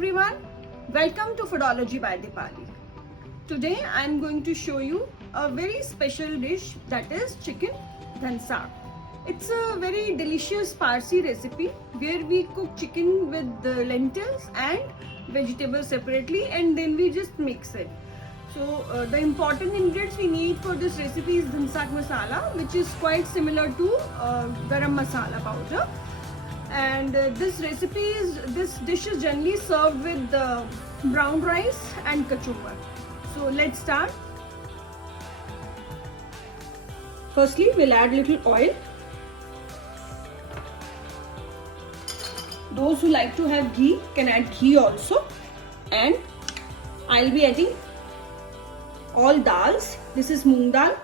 everyone, welcome to Foodology by Dipali. Today I am going to show you a very special dish, that is chicken dhan saag. It's a very delicious Parsi recipe where we cook chicken with the lentils and vegetables separately and then we just mix it. So the important ingredients we need for this recipe is dhan saag masala, which is quite similar to garam masala powder. And this dish is generally served with brown rice and kachumbar. So let's start. Firstly, we'll add little oil. Those who like to have ghee can add ghee also. And I'll be adding all dals. This is moong dal,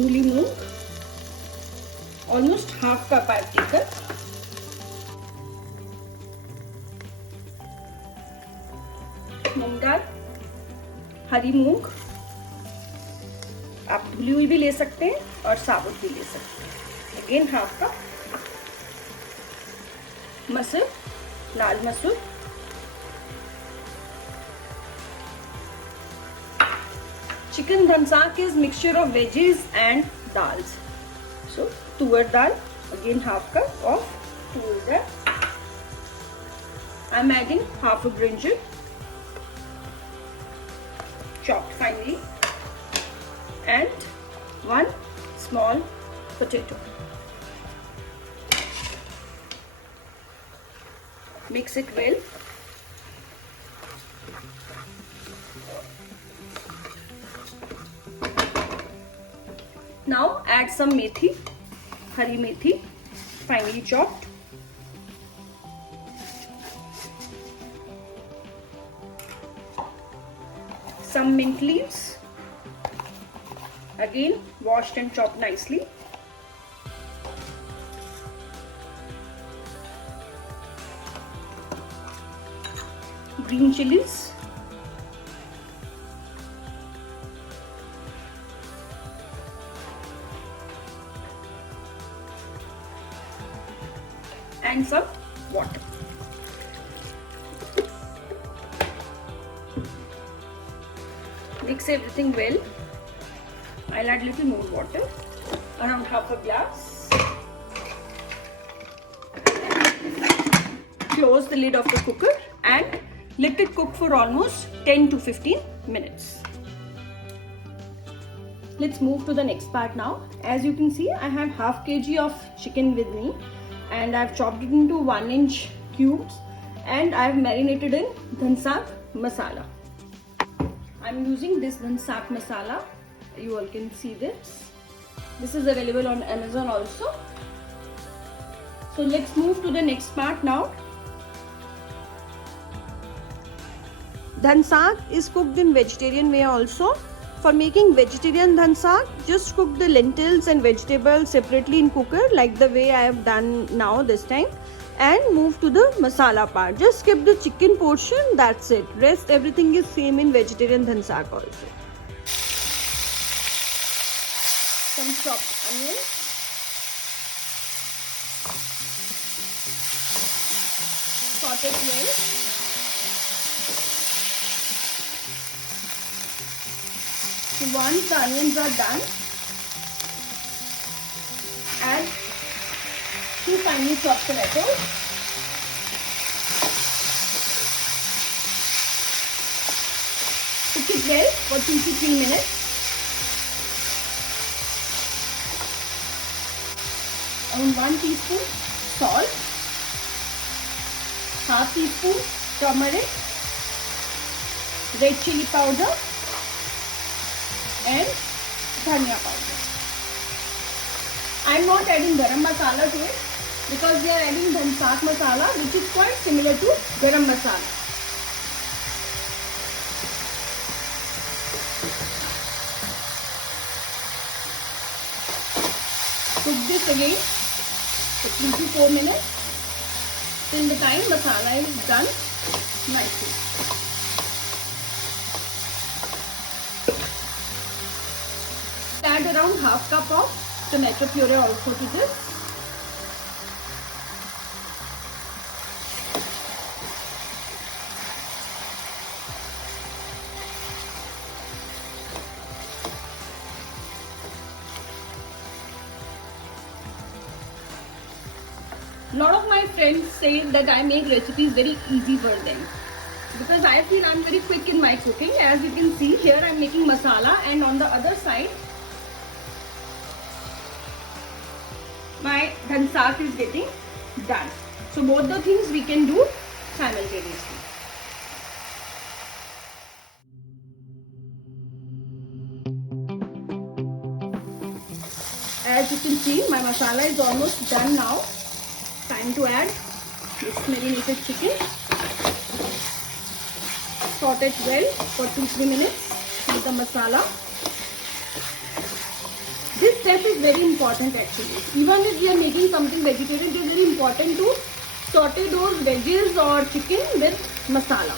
dhuli moong, almost half cup I've taken. मूंग दाल, हरी मूंग, आप धुली हुई भी ले सकते हैं और साबुत भी ले सकते हैं. अगेन हाफ कप मसूर, लाल मसूर, chicken dhan saag is mixture of veggies and dals. So tuar dal, again half cup of tuar dal. I'm adding half a brinjal, chopped finely, and one small potato. Mix it well. Now add some methi, hari methi, finely chopped. Some mint leaves, again washed and chopped nicely. Green chilies, and some water. Mix everything well. I'll add little more water, around half a glass. Close the lid of the cooker and let it cook for almost 10 to 15 minutes. Let's move to the next part now. As you can see, I have half kg of chicken with me and I've chopped it into 1-inch cubes and I've marinated in dhan saag masala. I'm using this dhan saag masala. You all can see this. This is available on Amazon also. So let's move to the next part now. Dhan saag is cooked in vegetarian way also. For making vegetarian dhan saag, just cook the lentils and vegetables separately in cooker like the way I have done now this time, and move to the masala part. Just skip the chicken portion, that's it. Rest everything is same in vegetarian dhan saag also. Some chopped onions, saute it well. So once the onions are done, add 2 finely chopped tomatoes, cook it well for 2 to 3 minutes. Around 1 teaspoon salt, half teaspoon turmeric, red chili powder, and dhania powder. I am not adding garam masala to it because we are adding dhan saag masala, which is quite similar to garam masala. Cook this again for 3 to 4 minutes till the time masala is done nicely. Add around half cup of tomato puree also to this. lot of my friends say that I make recipes very easy for them, because I feel I'm very quick in my cooking. As you can see here, I'm making masala, and on the other side my dhan saag is getting done. So both the things we can do simultaneously. As you can see, my masala is almost done now. Time to add this marinated chicken. Saute it well for 2-3 minutes with the masala. This step is very important actually. Even if you are making something vegetarian, it is very important to saute those veggies or chicken with masala.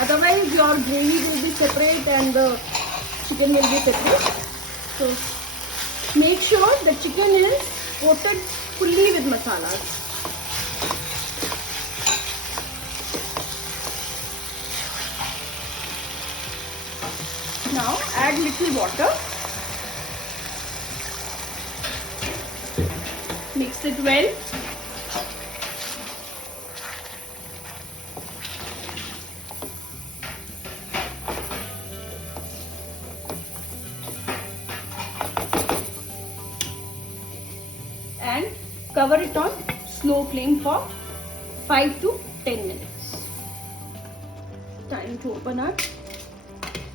Otherwise your gravy will be separate and the chicken will be separate. So make sure the chicken is coated fully with masalas. Now add little water. Mix it well. And cover it on slow flame for 5 to 10 minutes. Time to open our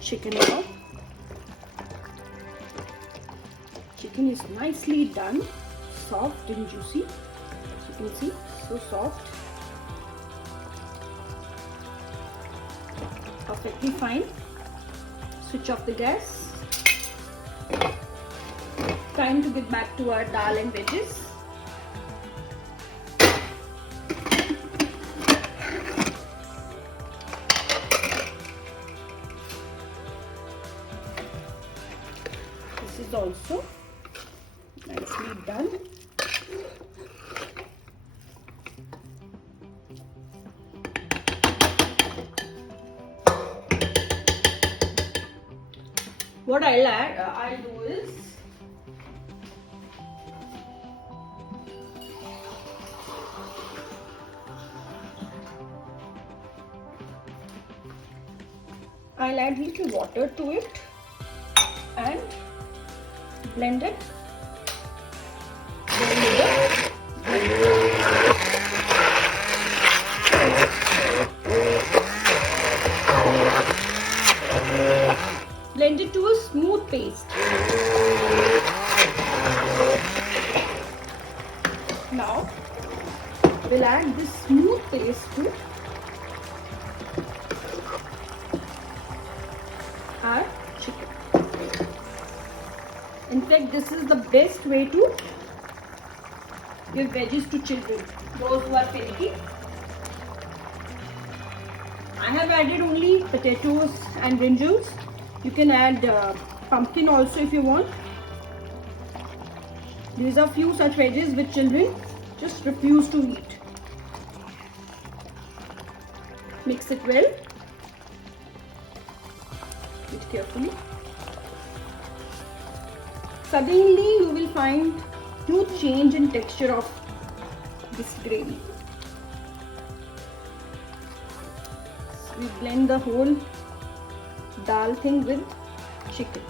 chicken now. Chicken is nicely done, soft and juicy. As you can see, so soft. Perfectly fine. Switch off the gas. Time to get back to our dal and veggies. This is also nicely done. What I'll do is I'll add little water to it and blend it. Blend it to a smooth paste. Now we'll add this smooth paste to our chicken. In fact, this is the best way to give veggies to children, those who are finicky. I have added only potatoes and brinjals. You can add pumpkin also if you want. These are few such veggies which children just refuse to eat. Mix it well. Eat carefully. Suddenly you will find huge change in texture of this gravy. We blend the whole dal thing with chicken.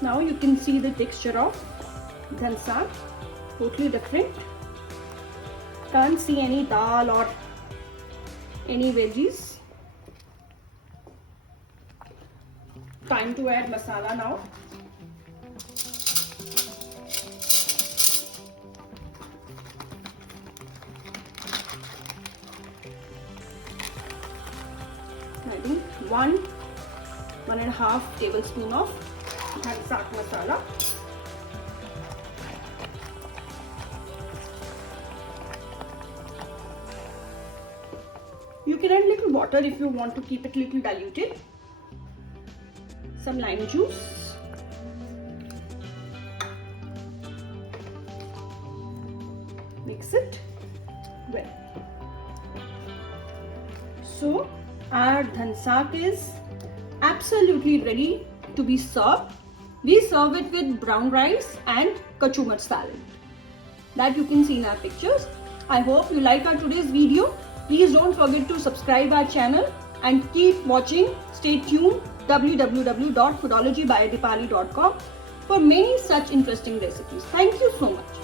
Now you can see the texture of dhan saag, totally different. Can't see any dal or any veggies. Time to add masala now. Adding 1.5 tablespoon of dhan saag masala. You can add little water if you want to keep it little diluted. Some lime juice. Mix it well. So our dhan saag is absolutely ready to be served. We serve it with brown rice and kachumar salad that you can see in our pictures. I hope you like our today's video. Please don't forget to subscribe our channel and keep watching. Stay tuned www.foodologybyadipali.com for many such interesting recipes. Thank you so much.